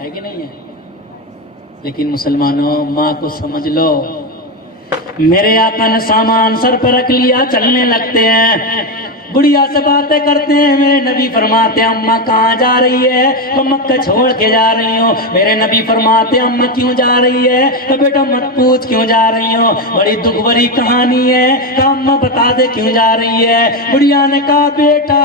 ہے کہ نہیں ہے؟ لیکن مسلمانوں ماں کو سمجھ لو، میرے آقا نے سامان سر پہ رکھ لیا، چلنے لگتے ہیں، بڑھیا سے باتیں کرتے ہیں، میرے نبی فرماتے ہیں اماں کہاں جا رہی ہے؟ تو مکہ چھوڑ کے جا رہی ہوں۔ میرے نبی فرماتے ہیں اماں کیوں جا رہی ہے؟ تو بیٹا مت پوچھ کیوں جا رہی ہوں، بڑی دکھ بھری کہانی ہے۔ تو اماں بتا دے کیوں جا رہی ہے؟ بڑھیا نے کہا بیٹا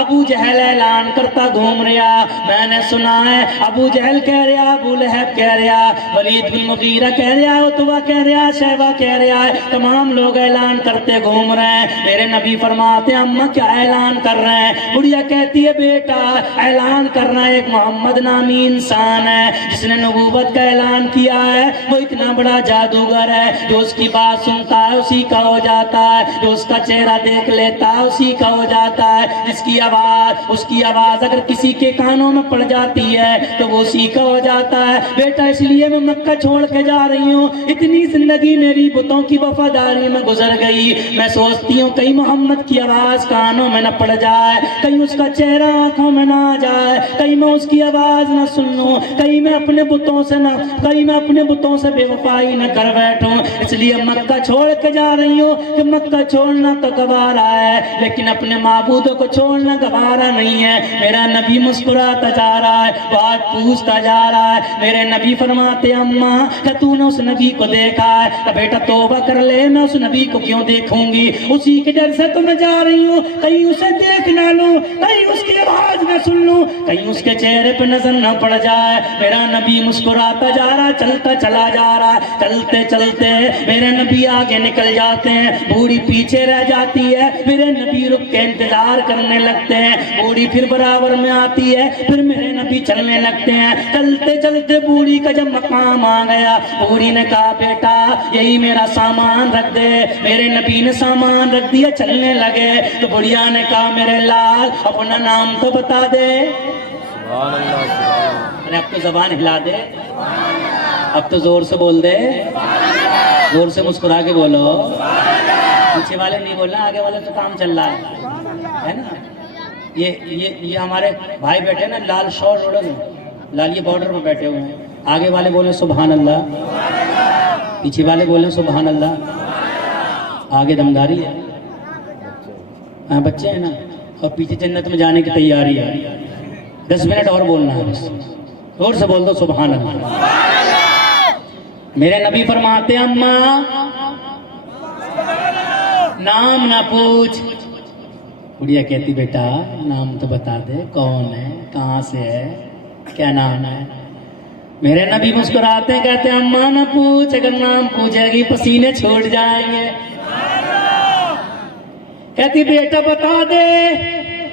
ابو جہل اعلان کرتا گھوم رہا، میں نے سنا ہے، ابو جہل کہہ رہا، ابو لہب کہہ رہا، ولید بن مغیرہ کہہ رہا، عتبہ کہہ رہا، شیبہ کہہ رہا ہے، تمام لوگ اعلان کرتے گھوم رہے ہیں۔ میرے نبی فرماتے ہیں اماں کیا اعلان کر رہے ہیں؟ بڑھیا کہتی ہے بیٹا اعلان کرنا ایک محمد نامی انسان ہے جس نے نبوت کا اعلان کیا ہے، وہ اتنا بڑا جادوگر ہے، جو اس کی بات سنتا ہے اسی کا ہو جاتا ہے، جو اس کا چہرہ دیکھ لیتا ہے اسی کا ہو جاتا ہے، جس کی آواز اگر کسی کے کانوں میں پڑ جاتی ہے تو وہ اسی کا ہو جاتا ہے۔ بیٹا اس لیے میں مکہ چھوڑ کے جا رہی ہوں، اتنی زندگی میری بتوں کی وفاداری میں گزر گئی، میں سوچتی ہوں کہیں محمد کی آواز کانوں میں نہ پڑ جائے، کہیں اس کا چہرہ آنکھوں میں نہ آ جائے، کہیں میں اس کی آواز نہ سن لوں، کہیں میں اپنے بتوں سے بے وفائی نہ کر بیٹھوں، اس لیے مکہ چھوڑ کے جا رہی ہوں کہ مکہ چھوڑنا تو گوارا ہے لیکن اپنے معبودوں کو چھوڑنا گوارا نہیں ہے۔ میرا نبی مسکراتا جا رہا ہے، بات پوچھتا جا رہا ہے۔ میرے نبی فرماتے اماں کہ تو نے اس نبی کو دیکھا ہے؟ تو بیٹا توبہ کر لے، میں اس نبی کو کیوں دیکھوں گی؟ اسی کے ڈر سے تو میں جا رہی ہوں، کہیں اسے دیکھ نہ لوں، کہیں اس کی آواز نہ سن لوں، کہیں اس کے چہرے پہ نظر نہ پڑ جائے۔ میرا نبی مسکراتا جا رہا، چلتا چلا جا رہا، چلتے چلتے میرے نبی آگے نکل جاتے ہیں، بوڑھی پیچھے رہ جاتی ہے، میرے نبی رک کے انتظار کرنے لگتے ہیں، بوڑھی پھر برابر میں آتی ہے، پھر میرے نبی چلنے لگتے ہیں، چلتے چلتے بوڑھی کا جب مقام آ گیا، بوڑھی نے کہا بیٹا یہی میرا سامان رکھ دے۔ میرے نبی نے سامان رکھ دیا، چلنے لگے تو بڑھیا نے کہا میرے لال اپنا نام تو بتا دے۔ سبحان اللہ، ارے اب تو زبان ہلا دے، اب تو زور سے بول دے، زور سے مسکرا کے بولو، پیچھے والے نہیں بولنا، آگے والے تو کام چل رہا ہے نا۔ یہ ہمارے بھائی بیٹھے نا لال شور روڈ میں، لال یہ بارڈر میں بیٹھے ہوئے ہیں، آگے والے بولیں سبحان اللہ، پیچھے والے بولیں سبحان اللہ، آگے دمداری ہے، ہاں بچے ہیں نا، اور پیچھے جنت میں جانے کی تیاری ہے، 10 منٹ اور بولنا ہے، بس زور سے بول دو سبحان اللہ۔ میرے نبی فرماتے ہیں اماں نام نہ پوچھ۔ بڑھیا کہتی بیٹا نام تو بتا دے، کون ہے، کہاں سے ہے، کیا نام ہے؟ میرے نبی مسکراتے ہیں، کہتے ہیں اماں نہ پوچھ، اگر نام پوچھے گی پسینے چھوٹ جائیں گے۔ کہتی بیٹا بتا دے۔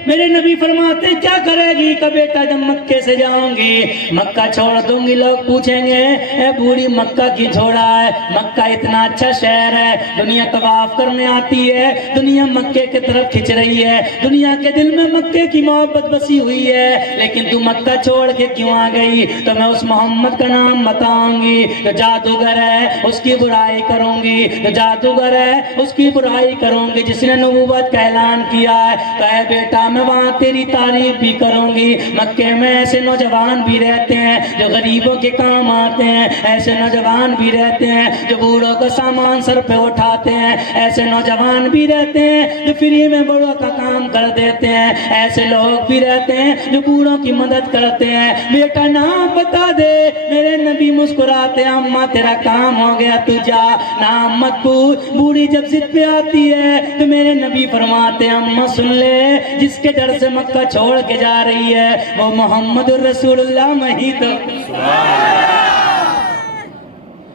میرے نبی فرماتے کیا کرے گی؟ کہ بیٹا جب مکے سے جاؤں گی، مکہ چھوڑ دوں گی، لوگ پوچھیں گے اے بوڑھی مکہ کی چھوڑا ہے، مکہ اتنا اچھا شہر ہے، دنیا طواف کرنے آتی ہے، دنیا مکے کی طرف کھچ رہی ہے، دنیا کے دل میں مکے کی محبت بسی ہوئی ہے، لیکن تو مکہ چھوڑ کے کیوں آ گئی؟ تو میں اس محمد کا نام بتاؤں گی جو جادوگر ہے، اس کی برائی کروں گی، جو جادوگر ہے اس کی برائی کروں گی، جس نے نبوت کا اعلان کیا ہے۔ تو اے بیٹا میں وہاں تیری تعریف بھی کروں گی۔ مکے میں ایسے نوجوان بھی رہتے ہیں جو غریبوں کے کام آتے ہیں، ایسے نوجوان بھی رہتے ہیں جو بوڑھوں کا سامان سر پہ اٹھاتے ہیں، ایسے نوجوان بھی رہتے ہیں جو فری میں بوڑھوں کا کام کر دیتے ہیں، ایسے لوگ بھی رہتے ہیں جو بوڑھوں کی مدد کرتے ہیں۔ بیٹا نام بتا دے۔ میرے نبی مسکراتے ہیں اماں تیرا کام ہو گیا، تو جا، نام مت پوچھ۔ بوڑھی جب ضد پہ آتی ہے تو میرے نبی فرماتے ہیں اماں سن لے، جس کے ڈر سے مکہ چھوڑ کے جا رہی ہے وہ محمد الرسول اللہ میں تو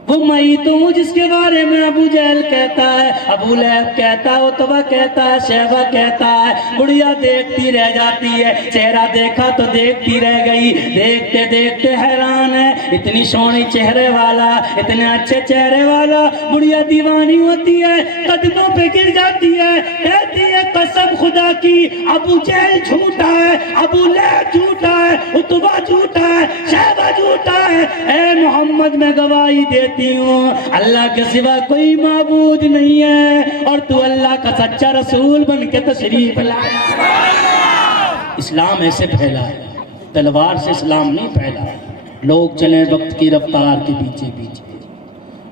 وہ میں تو ہوں جس کے بارے میں ابو جہل کہتا ہے، ابو لہب کہتا ہے، عتبہ کہتا ہے، شیبہ کہتا ہے۔ بڑھیا دیکھتی رہ جاتی ہے، چہرہ دیکھا تو دیکھتی رہ گئی، دیکھتے دیکھتے حیران ہے، اتنی سونی چہرے والا، اتنے اچھے چہرے والا، بڑھیا دیوانی ہوتی ہے، قدموں پہ گر جاتی ہے، کہتی ہے قسم خدا کی ابو جہل جھوٹا ہے، ابو لہب جھوٹا ہے، عتبہ جھوٹا ہے، شیبہ جھوٹا ہے، اے محمد میں گواہی دیتی ہوں اللہ کے سوا کوئی معبود نہیں ہے اور تو اللہ کا سچا رسول بن کے تشریف لایا۔ اسلام ایسے پھیلا ہے، تلوار سے اسلام نہیں پھیلا، لوگ چلیں وقت کی رفتار کے پیچھے پیچھے،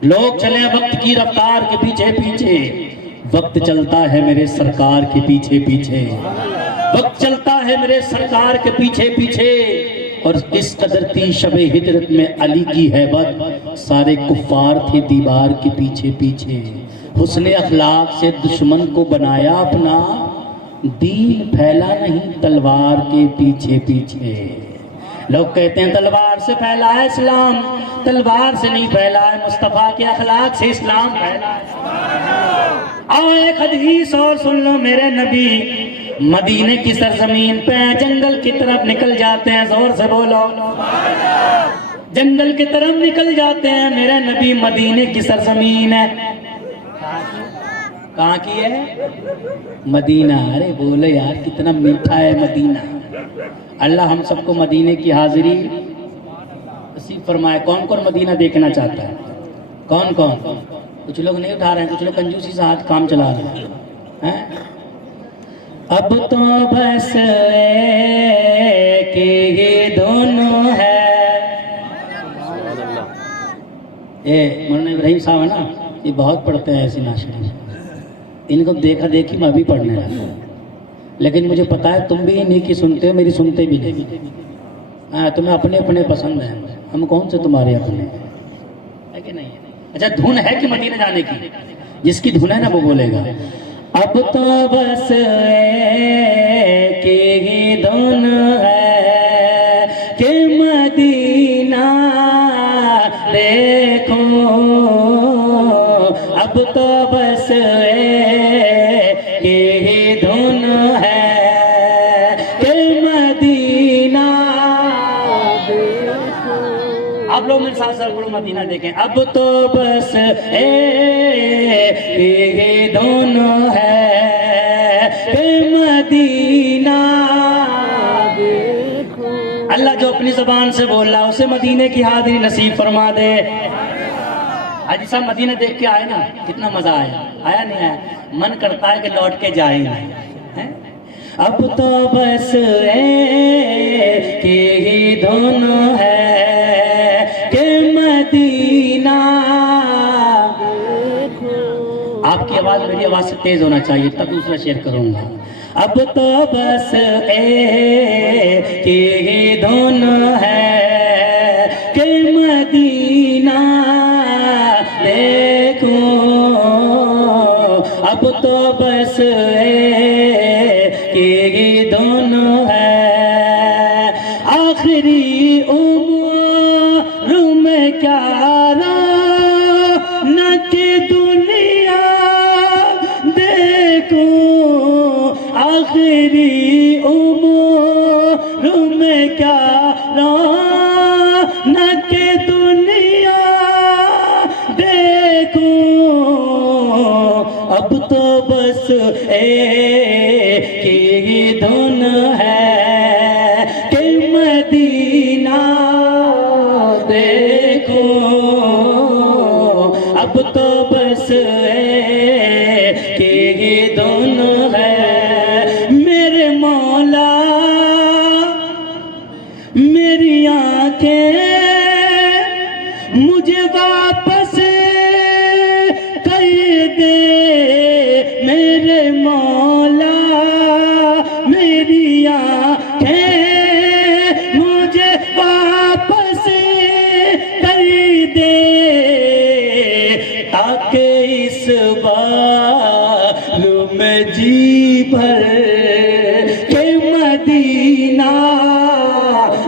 لوگ چلیں وقت کی رفتار کے پیچھے پیچھے، وقت چلتا ہے میرے سرکار کے پیچھے پیچھے، وقت چلتا ہے میرے سرکار کے پیچھے پیچھے۔ اور کس قدر تھی شب ہجرت میں علی کی ہیبت، سارے کفار تھے دیوار کے پیچھے پیچھے۔ حسن اخلاق سے دشمن کو بنایا اپنا، دین پھیلا نہیں تلوار کے پیچھے پیچھے۔ لوگ کہتے ہیں تلوار سے پھیلا ہے اسلام، تلوار سے نہیں پھیلا ہے، مصطفیٰ کے اخلاق سے اسلام پھیلا ہے۔ آؤ ایک حدیث اور سن لو، میرے نبی مدینے کی سرزمین پہ جنگل کی طرف نکل جاتے ہیں، زور سے بولو، جنگل کی طرف نکل جاتے ہیں، میرے نبی مدینے کی سرزمین ہے، کہاں کی ہے؟ مدینہ۔ ارے بولے یار کتنا میٹھا ہے مدینہ۔ اللہ ہم سب کو مدینے کی حاضری نصیب فرمائے۔ کون کون مدینہ دیکھنا چاہتا ہے؟ کون کون؟ کچھ لوگ نہیں اٹھا رہے ہیں، کچھ لوگ کنجوسی سے ہاتھ کام چلا رہے ہیں۔ اب تو بس ایک ہی دونوں ہے۔ مولانا ابراہیم صاحب ہے نا، یہ بہت پڑھتے ہیں ایسی ناشری، ان کو دیکھا دیکھی میں بھی پڑھنے لگا، لیکن مجھے پتا ہے تم بھی انہیں کی سنتے ہو، میری سنتے بھی نہیں۔ تمہیں اپنے اپنے پسند ہیں، ہم کون سے تمہارے اپنے ہے کہ نہیں؟ اچھا دھن ہے کہ مدینہ جانے کی؟ جس کی دھن ہے نا وہ بولے گا اب تو بس ایک ہی دھن ہے کہ مدینہ دیکھو، اب تو بس ایک ہی دھن ہے کہ مدینہ دیکھو۔ آپ لوگ میرے ساتھ ساتھ مدینہ دیکھیں۔ اب تو بس ایک ہی دھن ہے کہ مدینہ دیکھو۔ اللہ جو اپنی زبان سے بول رہا ہے اسے مدینے کی حاضری نصیب فرما دے۔ حاجی صاحب مدینہ دیکھ کے آئے نا، کتنا مزہ آیا؟ آیا نہیں آیا؟ من کرتا ہے کہ لوٹ کے جائیں۔ اب تو بس ایک ہی دھن ہے کہ مدینہ دیکھو۔ آپ کی آواز میری آواز سے تیز ہونا چاہیے، تب دوسرا شیئر کروں گا۔ اب تو بس ایک ہی دھن ہے کہ مدینہ دیکھو، اب تو بس ایک ہی دھن ہے۔ آخری عمر میں کیا رونق دنیا دیکھو، آخری عمر میں کیا رونق دنیا دیکھو، اب تو بس ایک ہی دھن ہے کہ مدینہ دیکھو، اب تو بس ایک ہی دھن ہے۔ میرے مولا میری آنکھیں مجھے واپس کر دے، میرے مولا میری آنکھیں مجھے واپس کر دے، تاکہ اس بالوں میں جی بھر کے مدینہ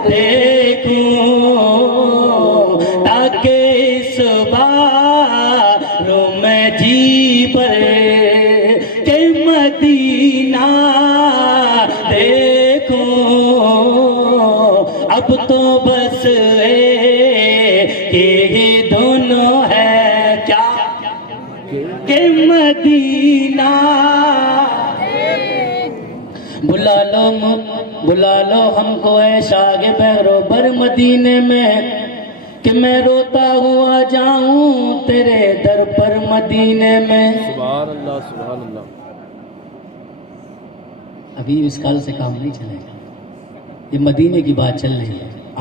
دیکھوں، تاکہ اس بالوں میں جی بھر کے مدینہ دیکھو، اب تو بس ایک ہی دھن ہے کیا کہ مدینہ۔ بلا لو ہم کو اے شاگ بہروبر مدینے میں، کہ میں روتا ہوا جاؤں تیرے در پر مدینے میں۔ سبحان اللہ سبحان اللہ۔ ابھی اس کال سے کام نہیں چلے گا، یہ مدینے کی بات چل رہی ہے۔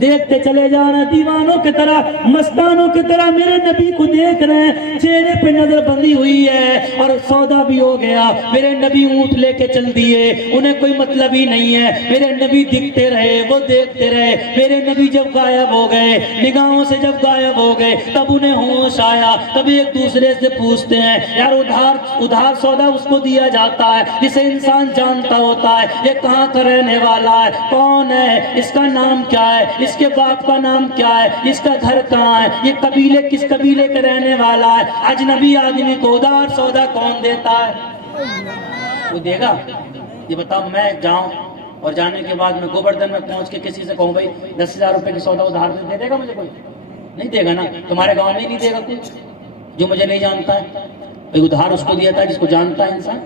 دیکھتے چلے جا رہے ہیں دیوانوں کی طرح, مستانوں کی طرح میرے نبی کو دیکھ رہے ہیں. چہرے پہ نظر بندی ہوئی ہے اور سودا بھی ہو گیا. میرے نبی اونٹ لے کے چل دیے, انہیں کوئی مطلب ہی نہیں ہے. میرے نبی دکھتے رہے, وہ دیکھتے رہے. میرے نبی جب غائب ہو گئے, نگاہوں سے جب غائب ہو گئے, تب انہیں ہوش آیا. تب ایک دوسرے سے پوچھتے ہیں یار ادھار سودا اس کو دیا جاتا ہے جسے انسان جانتا ہوتا ہے, یہ کہاں کا رہنے والا ہے, کون ہے, اس کا نام کیا ہے, اس کے باپ کا نام کیا ہے, اس کا گھر کہاں ہے, یہ قبیلے کس قبیلے کے رہنے والا ہے. اجنبی آدمی کو ادھار سودا کون دیتا ہے؟ کوئی دے گا؟ یہ بتاؤ, میں جاؤں اور جانے کے بعد میں گوبردھن میں پہنچ کے کسی سے کہوں بھائی 10,000 روپے کی سودا ادھار دے گا مجھے؟ کوئی نہیں دے گا نا. تمہارے گاؤں میں نہیں دے گا کچھ جو مجھے نہیں جانتا ہے. ادھار اس کو دیا تھا جس کو جانتا ہے انسان.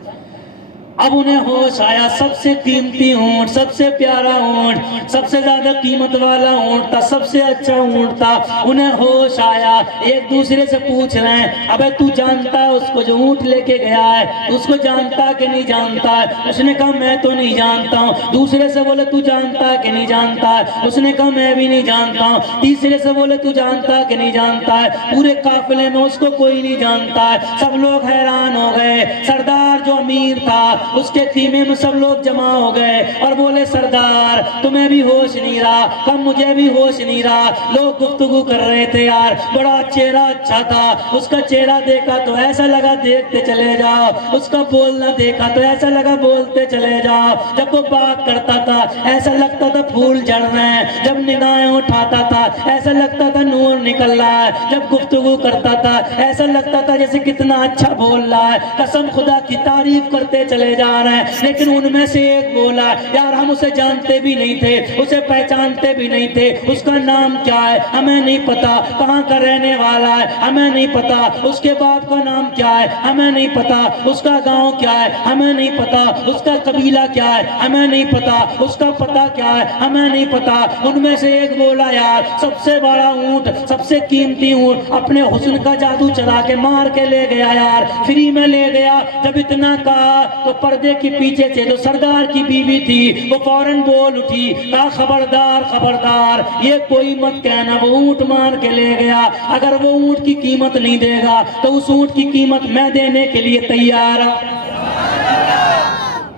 اب انہیں ہوش آیا, سب سے قیمتی اونٹ, سب سے پیارا اونٹ, سب سے زیادہ قیمت والا اونٹ تھا, سب سے اچھا اونٹ تھا. انہیں ہوش آیا, ایک دوسرے سے پوچھ رہے ہیں ابے تو جانتا ہے اس کو جو اونٹ لے کے گیا ہے, اس کو جانتا کہ نہیں جانتا ہے؟ اس نے کہا میں تو نہیں جانتا ہوں. دوسرے سے بولے تو جانتا ہے کہ نہیں جانتا ہے؟ اس نے کہا میں بھی نہیں جانتا ہوں. تیسرے سے بولے تو جانتا ہے کہ نہیں جانتا ہے؟ پورے قافلے میں اس کو کوئی نہیں جانتا ہے. سب لوگ حیران ہو گئے. سردار جو امیر تھا اس کے خیمے میں سب لوگ جمع ہو گئے اور بولے سردار تمہیں بھی ہوش نہیں رہا, کم مجھے بھی ہوش نہیں رہا. لوگ گفتگو کر رہے تھے یار, بڑا چہرہ اچھا تھا, اس کا چہرہ دیکھا تو ایسا لگا دیکھتے چلے جاؤ, اس کا بولنا دیکھا تو ایسا لگا بولتے چلے جاؤ. جب وہ بات کرتا تھا ایسا لگتا تھا پھول جھڑ رہے ہیں, جب نگاہیں اٹھاتا تھا ایسا لگتا تھا نور نکل رہا ہے, جب گفتگو کرتا تھا ایسا لگتا تھا جیسے کتنا اچھا بول رہا ہے. قسم خدا کی تعریف کرتے چلے جا رہے ہیں. لیکن ان میں سے ایک بولا یار ہم اسے جانتے بھی نہیں تھے, اسے پہچانتے بھی نہیں تھے, اس کا نام کیا ہے ہمیں نہیں پتا, کہاں کا رہنے والا ہے ہمیں نہیں پتا, اس کے باپ کا نام کیا ہے ہمیں نہیں پتا, اس کا گاؤں کیا ہے ہمیں نہیں پتا, اس کا قبیلہ کیا ہے ہمیں نہیں پتا, اس کا پتہ کیا ہے ہمیں نہیں پتا. ان میں سے ایک بولا یار سب سے بڑا اونٹ, سب سے قیمتی اونٹ اپنے حسن کا جادو چلا کے مار کے لے گیا یار, فری میں لے گیا. جب اتنا کہا تو پردے کے پیچھے سے جو سردار کی بیوی تھی وہ فوراً بول اٹھی, کہا خبردار خبردار, یہ کوئی مت کہنا وہ اونٹ مار کے لے گیا. اگر وہ اونٹ کی قیمت نہیں دے گا تو اس اونٹ کی قیمت میں دینے کے لیے تیار ہوں.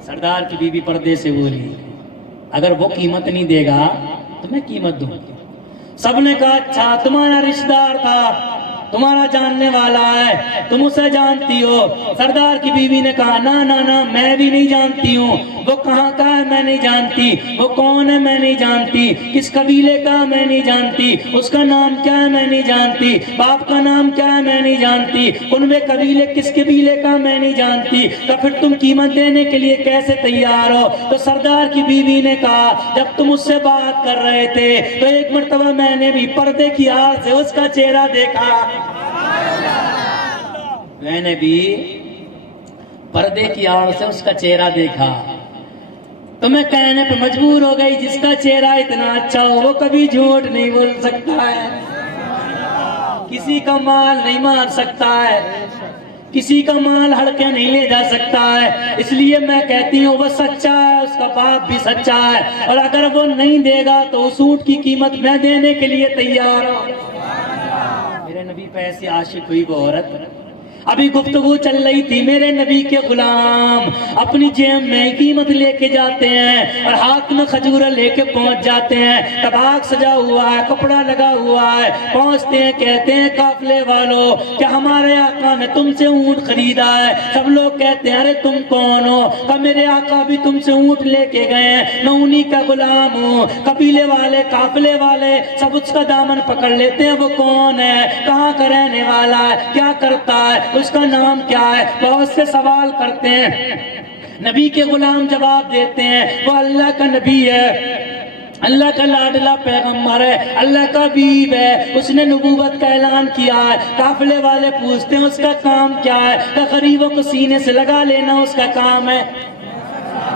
سردار کی بیوی پردے سے بولی اگر وہ قیمت نہیں دے گا تو میں قیمت دوں. سب نے کہا اچھا تمہارا رشتہ دار تھا, تمہارا جاننے والا ہے, تم اسے جانتی ہو؟ سردار کی بیوی نے کہا نا نا نا میں بھی نہیں جانتی ہوں. وہ کہاں کا ہے میں نہیں جانتی, وہ کون ہے میں نہیں جانتی, کس قبیلے کا میں نہیں جانتی, اس کا نام کیا ہے میں نہیں جانتی, باپ کا نام کیا ہے میں نہیں جانتی, کنوے قبیلے کس قبیلے کا میں نہیں جانتی. تو پھر تم قیمت دینے کے لیے کیسے تیار ہو؟ تو سردار کی بیوی نے کہا جب تم اس سے بات کر رہے تھے تو ایک مرتبہ میں نے بھی پردے کی آڑ سے اس کا چہرہ دیکھا, میں نے بھی پردے کی آڑ سے اس کا چہرہ دیکھا. تو میں کہنے پہ مجبور ہو گئی جس کا چہرہ اتنا اچھا ہو وہ کبھی جھوٹ نہیں بول سکتا ہے, کسی کا مال نہیں مار سکتا ہے, کسی کا مال ہڑکے نہیں لے جا سکتا ہے. اس لیے میں کہتی ہوں وہ سچا ہے, اس کا باپ بھی سچا ہے, اور اگر وہ نہیں دے گا تو اس اونٹ کی قیمت میں دینے کے لیے تیار ہوں. میرے نبی پہ ایسی عاشق ہوئی وہ عورت, ابھی گفتگو چل رہی تھی, میرے نبی کے غلام اپنی جیب میں قیمت لے کے جاتے ہیں اور ہاتھ میں کھجورا لے کے پہنچ جاتے ہیں. طباق سجا ہوا ہے, کپڑا لگا ہوا ہے, پہنچتے ہیں کہتے ہیں قافلے والوں کہ ہمارے آقا نے تم سے اونٹ خریدا ہے. سب لوگ کہتے ہیں ارے تم کون ہو؟ کہ میرے آقا بھی تم سے اونٹ لے کے گئے ہیں, میں انہی کا غلام ہوں. قبیلے والے قافلے والے سب اس کا دامن پکڑ لیتے ہیں, وہ کون ہے, کہاں کا رہنے والا ہے, کیا کرتا ہے, اس کا نام کیا ہے, بہت سے سوال کرتے ہیں. نبی کے غلام جواب دیتے ہیں وہ اللہ کا نبی ہے, اللہ کا لاڈلا پیغمبر ہے, اللہ کا حبیب ہے, اس نے نبوت کا اعلان کیا ہے. قافلے والے پوچھتے ہیں اس کا کام کیا ہے, کہ غریبوں کو سینے سے لگا لینا اس کا کام ہے.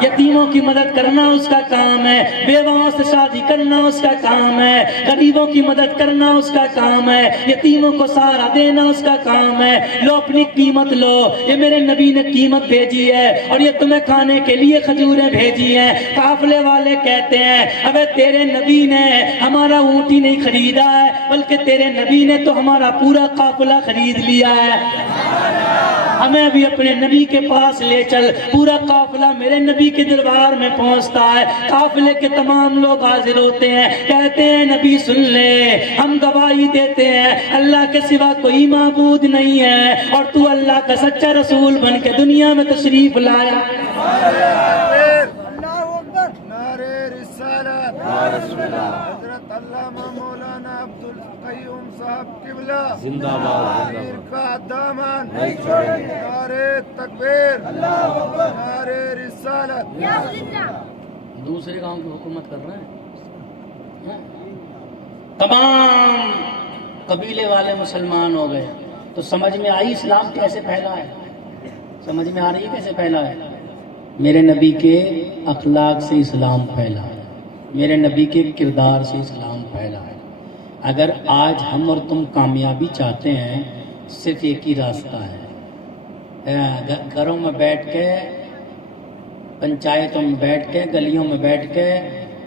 یتیموں کی مدد کرنا اس کا کام ہے، بیواؤں سے شادی کرنا اس کا کام ہے، غریبوں کی مدد کرنا اس کا کام ہے، یتیموں کو سہارا دینا اس کا کام ہے۔ لو اپنی قیمت لو، یہ میرے نبی نے قیمت بھیجی ہے اور یہ تمہیں کھانے کے لیے کھجوریں بھیجی ہیں۔ قافلے والے کہتے ہیں ابے تیرے نبی نے ہمارا اونٹ ہی نہیں خریدا ہے بلکہ تیرے نبی نے تو ہمارا پورا قافلہ خرید لیا ہے، ہمیں بھی اپنے نبی کے پاس لے چل۔ پورا قافلہ میرے نبی کے دربار میں پہنچتا ہے، قافلے کے تمام لوگ حاضر ہوتے ہیں، کہتے ہیں نبی سن لے، ہم گواہی دیتے ہیں اللہ کے سوا کوئی معبود نہیں ہے اور تو اللہ کا سچا رسول بن کے دنیا میں تشریف لایا۔ نعرے رسالت حضرت علامہ مولانا عبدالقیوم صاحب قبلہ زندہ باد پیر کا دامن نعرے تکبیر نعرے رسالت۔ دوسرے گاؤں کی حکومت کر رہے ہیں، تمام قبیلے والے مسلمان ہو گئے تو سمجھ میں آئی اسلام کیسے پھیلا ہے؟ سمجھ میں آ رہی ہے کیسے پھیلا ہے؟ میرے نبی کے اخلاق سے اسلام پھیلا ہے، میرے نبی کے کردار سے اسلام پھیلا ہے۔ اگر آج ہم اور تم کامیابی چاہتے ہیں صرف ایک ہی راستہ ہے، گھروں میں بیٹھ کے، پنچایتوں میں بیٹھ کے، گلیوں میں بیٹھ کے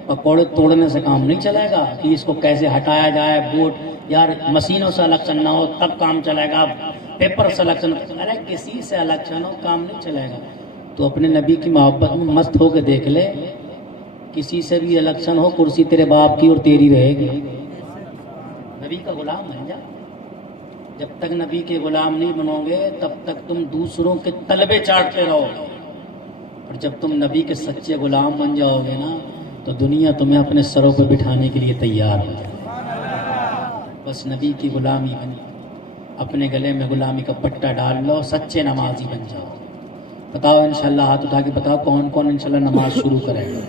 پکوڑے توڑنے سے کام نہیں چلے گا کہ اس کو کیسے ہٹایا جائے، ووٹ یار مشینوں سے الیکشن نہ ہو تب کام چلے گا، پیپر سے الیکشن، ارے کسی سے الیکشن ہو کام نہیں چلے گا۔ تو اپنے نبی کی محبت میں مست ہو کے دیکھ لے، کسی سے بھی الیکشن ہو کرسی تیرے باپ کی اور تیری رہے گی، نبی کا غلام بن جا۔ جب تک نبی کے غلام نہیں بنو گے تب تک تم دوسروں کے تلبے چاٹتے رہو، اور جب تم نبی کے سچے غلام بن جاؤ گے نا تو دنیا تمہیں اپنے سروں پہ بٹھانے کے لیے تیار ہو جائے۔ بس نبی کی غلامی بنی، اپنے گلے میں غلامی کا پٹا ڈال لو، سچے نمازی بن جاؤ۔ بتاؤ انشاءاللہ، ہاتھ اٹھا کے بتاؤ کون کون انشاءاللہ نماز شروع کرے گا؟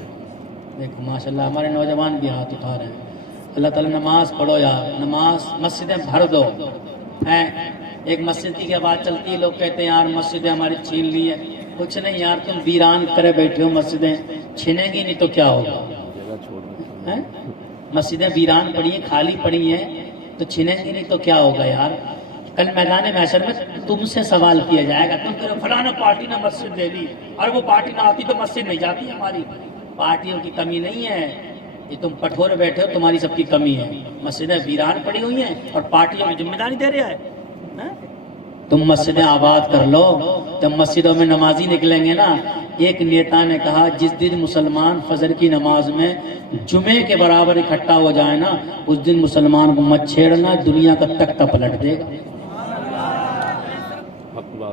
دیکھو ماشاءاللہ ہمارے نوجوان بھی ہاتھ اٹھا رہے ہیں۔ اللہ تعالیٰ نماز پڑھو یار، نماز مسجدیں بھر دو ہیں۔ ایک مسجد کی آواز چلتی ہے، لوگ کہتے ہیں یار مسجدیں ہماری چھین لی ہے، کچھ نہیں یار، تم ویران کرے بیٹھے ہو، مسجدیں چھینیں گی نہیں تو کیا ہوگا؟ جگہ چھوڑ دیں۔ مسجدیں ویران پڑی ہیں، خالی پڑی ہیں تو چھینیں گی نہیں تو کیا ہوگا یار؟ کل میدان محشر میں تم سے سوال کیا جائے گا، تم کہو فلانا پارٹی نے مسجد دے دی اور وہ پارٹی نہ آتی تو مسجد نہیں جاتی ہماری۔ پارٹیوں کی کمی نہیں ہے، یہ تم پٹھورے بیٹھے ہو، تمہاری سب کی کمی ہے۔ مسجدیں ویران پڑی ہوئی ہیں اور پارٹیوں کی ذمہ داری دے رہا ہے۔ تم مسجدیں آباد کر لو، جب مسجدوں میں نمازی نکلیں گے نا۔ ایک نیتا نے کہا جس دن مسلمان فجر کی نماز میں جمعے کے برابر اکٹھا ہو جائے نا، اس دن مسلمان کو مت چھیڑنا، دنیا کا تختہ پلٹ دے گا۔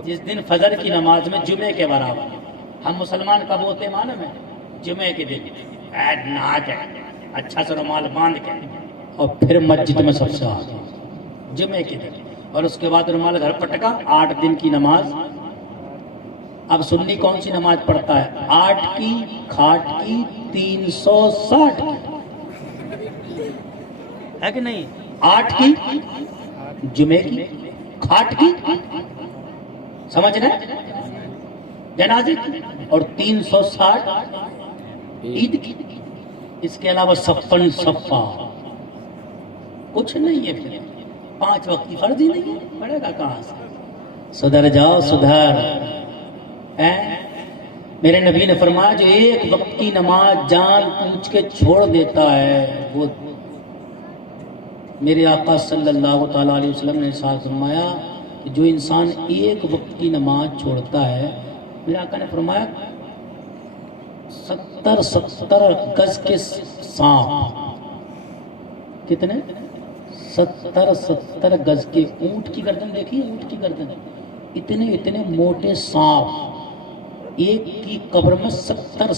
جس دن فجر کی نماز میں جمعے کے برابر، ہم مسلمان کب ہوتے ہیں معلوم ہے؟ جمعے کے دن نہا کے اچھا سے رومال باندھ کے اور پھر مسجد میں سب سے آگے جمعے کے دن، اور اس کے بعد رومال گھر پٹکا۔ 8 دن کی نماز۔ اب سنی کون سی نماز پڑھتا ہے؟ 8 کی، کھاٹ کی، 360 ہے کہ نہیں؟ 8 کی جمعے کی، کھاٹ کی سمجھ رہے جنازے کی، اور 360 عید کی۔ اس کے علاوہ صفن صفا کچھ نہیں ہے، پھر 5 وقت کی فرض ہی نہیں ہے، پڑے گا کہاں سے؟ سدھر جاؤ سدھر۔ میرے نبی نے فرمایا جو ایک وقت کی نماز جان پوچھ کے چھوڑ دیتا ہے، وہ میرے آقا صلی اللہ تعالیٰ علیہ وسلم نے ارشاد فرمایا کہ جو انسان ایک وقت کی نماز چھوڑتا ہے، میرے آقا نے فرمایا 70 گز کے سانپ، کتنے؟ 70 گز کے اونٹ کی گردن، دیکھیے اونٹ کی گردن، اتنے موٹے سانپ ایک کی قبر میں 70